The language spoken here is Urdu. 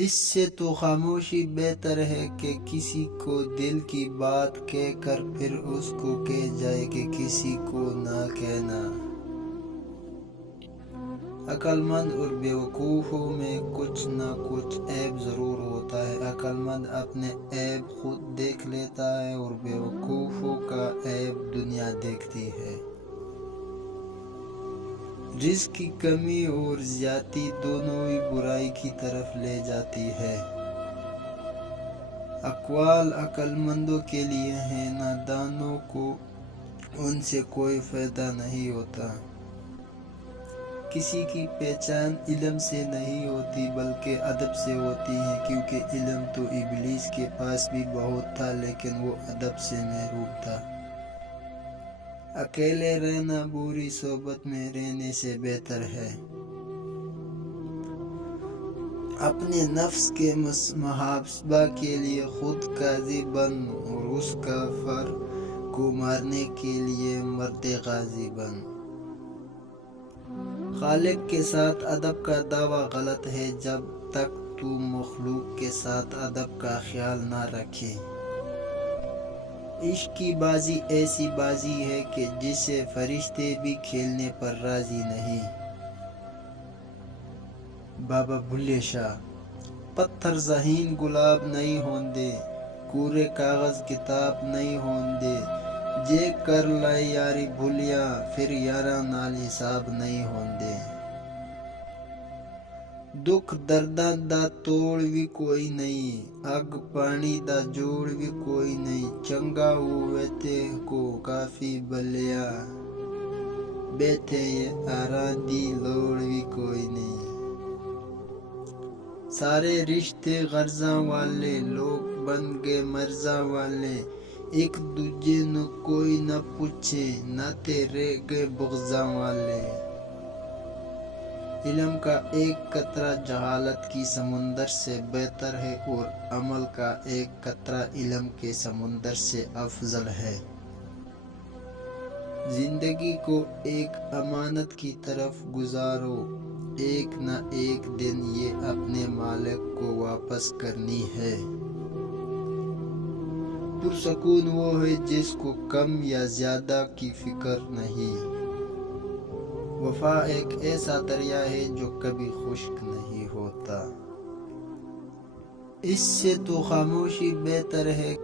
اس سے تو خاموشی بہتر ہے کہ کسی کو دل کی بات کہہ کر پھر اس کو کہہ جائے کہ کسی کو نہ کہنا۔ عقل مند اور بیوقوفوں میں کچھ نہ کچھ عیب ضرور ہوتا ہے۔ عقل مند اپنے عیب خود دیکھ لیتا ہے اور بیوقوفوں کا عیب دنیا دیکھتی ہے۔ رزق کی کمی اور زیادتی دونوں ہی برائی کی طرف لے جاتی ہے۔ اقوال عقل مندوں کے لیے ہیں، نادانوں کو ان سے کوئی فائدہ نہیں ہوتا۔ کسی کی پہچان علم سے نہیں ہوتی بلکہ ادب سے ہوتی ہے، کیونکہ علم تو ابلیس کے پاس بھی بہت تھا لیکن وہ ادب سے محروم تھا۔ اکیلے رہنا بری صحبت میں رہنے سے بہتر ہے۔ اپنے نفس کے محاسبہ کے لیے خود قاضی بن اور اس کافر کو مارنے کے لیے مرد غازی بن۔ خالق کے ساتھ ادب کا دعویٰ غلط ہے جب تک تو مخلوق کے ساتھ ادب کا خیال نہ رکھے۔ عشق کی بازی ایسی بازی ہے کہ جسے فرشتے بھی کھیلنے پر راضی نہیں۔ بابا بھلے شاہ۔ پتھر ذہین گلاب نہیں ہوندے، کورے کاغذ کتاب نہیں ہوندے، جے کر لائے یاری بھولیاں پھر یاراں نال حساب نہیں ہوندے۔ دکھ درداں دا توڑ بھی کوئی نہیں، اگ پانی دا جوڑ بھی کوئی نہیں، چنگا ہوئے تے کو کافی بھلیا، بیٹھے یاراں دی لوڑ بھی کوئی نہیں۔ سارے رشتے غرضاں والے، لوگ بن گئے مرضاں والے، ایک دوجے نو کوئی نہ پوچھے، ناتے رہ گئے بغضاں والے۔ علم کا ایک قطرہ جہالت کی سمندر سے بہتر ہے اور عمل کا ایک قطرہ علم کے سمندر سے افضل ہے۔ زندگی کو ایک امانت کی طرح گزارو، ایک نہ ایک دن یہ اپنے مالک کو واپس کرنی ہے۔ پرسکون وہ ہے جس کو کم یا زیادہ کی فکر نہیں۔ وفا ایک ایسا دریا ہے جو کبھی خشک نہیں ہوتا۔ اس سے تو خاموشی بہتر ہے